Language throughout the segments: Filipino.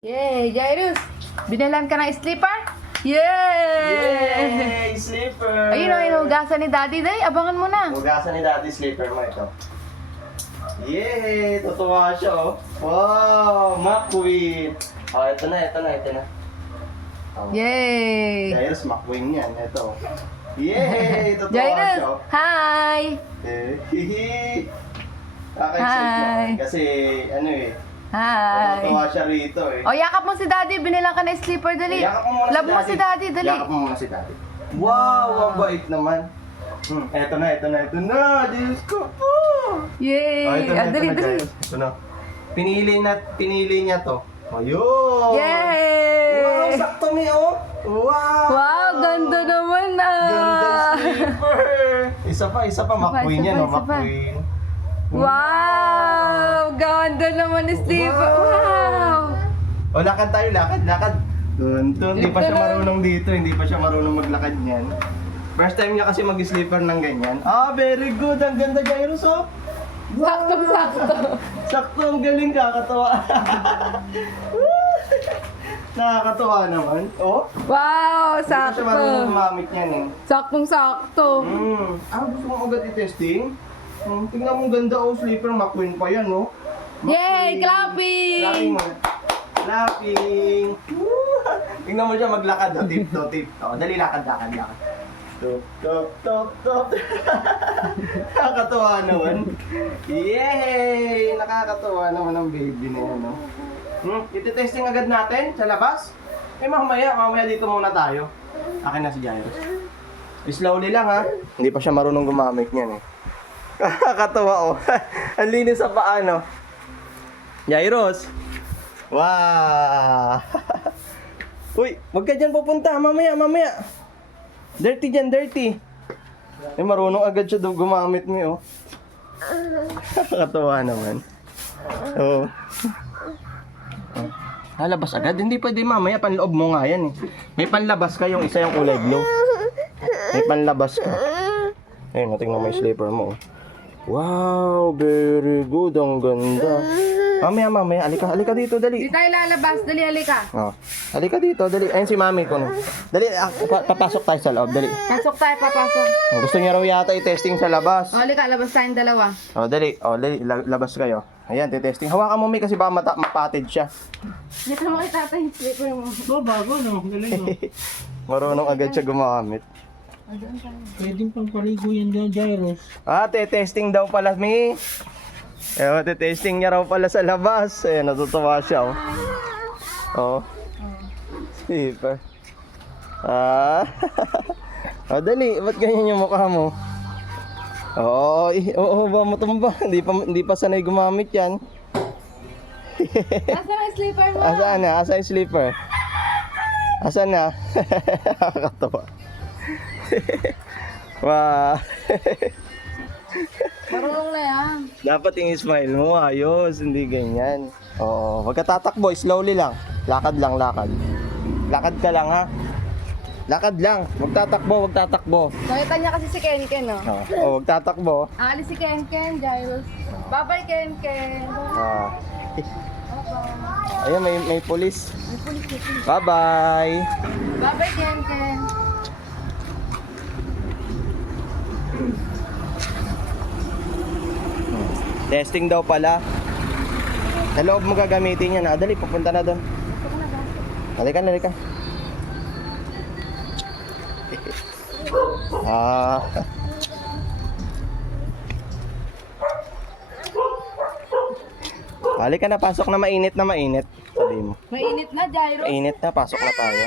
Yay, Jairus! Binalan ka ng sleeper? Yay! Yay! Sleeper! Ayun o, inugasan ni Daddy Day. Abangan mo na. Hugasan ni Daddy sleeper mo ito. Yay! Tutuwa siya oh. Wow! McQueen! Oh, ito na. Oh. Yay! Jairus, McQueen yan. Ito. Yay! Tutuwa Jairus! siya oh. Hi! Hihi! Kaka-excite Hi. naman. Kasi ano eh. Hi! Tutuwa siya rito eh. O, yakap mo si Daddy. Binilang ka ng sleeper. Dali. Yakap mo muna Love mo si Daddy. Dali. Yakap mo muna si Daddy. Wow! Ang bait naman. Eto na. Diyos ko po! Yay! Oh, ito na, Dali. Jairus. Ito na. Pinili niya to. Ayun! Yay! Wow! Sakto mi oh! Wow! Wow, ganda naman ah! Ganda sleeper! Isa pa. McQueen yan oh. isa pa. McQueen. Wow! Ganda naman ni sleeper. Wow! O, lakad tayo. Lakad. Dun. Hindi pa siya marunong dito. Hindi pa siya marunong maglakad niyan. First time niya kasi mag-sleeper ng ganyan. Ah, very good. Ang ganda, Jairus oh. Sakto. Sakto, ang galing, kakatawa. Nakakatawa naman. Oh, Wow! hindi pa siya marunong Sakto. gumamit niyan eh. Saktong-sakto. Gusto mo agad i-testing? Tingnan mo, ganda oh, sleeper, McQueen pa yan oh. Yay! Clapping Clapping! mo. Clapping. Woo! Tingnan mo siya maglakad oh, tip. Oh, dali, lakad. Top. Nakakatawa naman. Yay! Nakakatawa naman ang baby na yan oh. Iti-testing agad natin sa labas? Mamaya dito muna tayo. Akin na si Jairus. Slowly lang ha. Hindi pa siya marunong gumamit niyan eh. Kakatawa oh. Ang linis sa paa no. Jairus. Wow. Uy, wag ka dyan pupunta. Mamaya. Dirty dyan. Marunong agad siya daw gumamit mo oh. Kakatawa naman. Oh. Lalabas agad? Hindi pwede mamaya, panloob mo nga yan eh. May panlabas ka, yung isa yung kulay blue. May panlabas ka. Ayun, tingnan mo yung slipper mo. Wow, very good. Ang ganda. Mamaya. Alika dito, dali. Di tayo lalabas. Dali, halika. Oh. Alika dito, dali. Ayun si mami ko. No. Dali, papasok tayo sa loob, dali. Pasok tayo, papasok. Gusto niya raw yata i-testing sa labas. O, halika, labas tayong dalawa. Oh, dali, labas kayo. Ayan, testing. Hawakan mo may kasi baka mapatid siya. Dito mo kay tatay yung sleeper mo. Bago no, galing no. Marunong agad siya gumamit. Pwedeng pang paligo yan dyan, Jairus. Testing daw pala, Mi. Testing niya raw pala sa labas. Natutuwa siya, oh. Oh. Super. Dali. Ba't ganyan yung mukha mo? Oo, ba matumba? Hindi pa sanay gumamit yan. Nasaan ang sleeper mo? Asaan na? Asaan yung sleeper? Asaan na? Nakakatawa. Wow. Marunong na yan. Dapat yung smile mo, ayos, hindi ganyan. Oo, wag ka tatakbo, slowly lang. Lakad lang. Lakad ka lang ha. Lakad lang, wag tatakbo. Nakita niya kasi si Ken, no? Wag tatakbo. Alis si Ken, Jairus. Bye-bye, Ken. Ayun, may pulis. May pulis. Bye-bye. Bye-bye, Ken. Testing daw pala. Sa loob mo gagamitin yan. Dali, pupunta na doon. Halika. Halika na, pasok na mainit. Sabi mo. Mainit na, Jairus. Mainit na, pasok na tayo.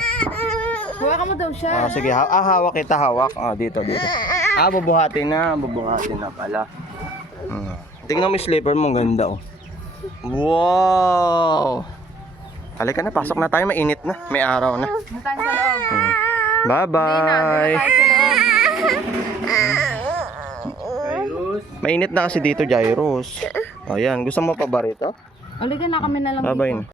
Hawakan mo daw siya. Sige, hawak kita. Dito. Bubuhatin na pala. Tingnan mo yung slipper mo, ganda oh. Wow! Halika na, pasok na tayo, mainit na. May araw na. Doon tayo sa loob. Bye-bye! Tayo sa loob. Mainit na kasi dito, Jairus. Ayan, gusto mo pa ba rito? Halika na kami na lang Bye-bye dito. na.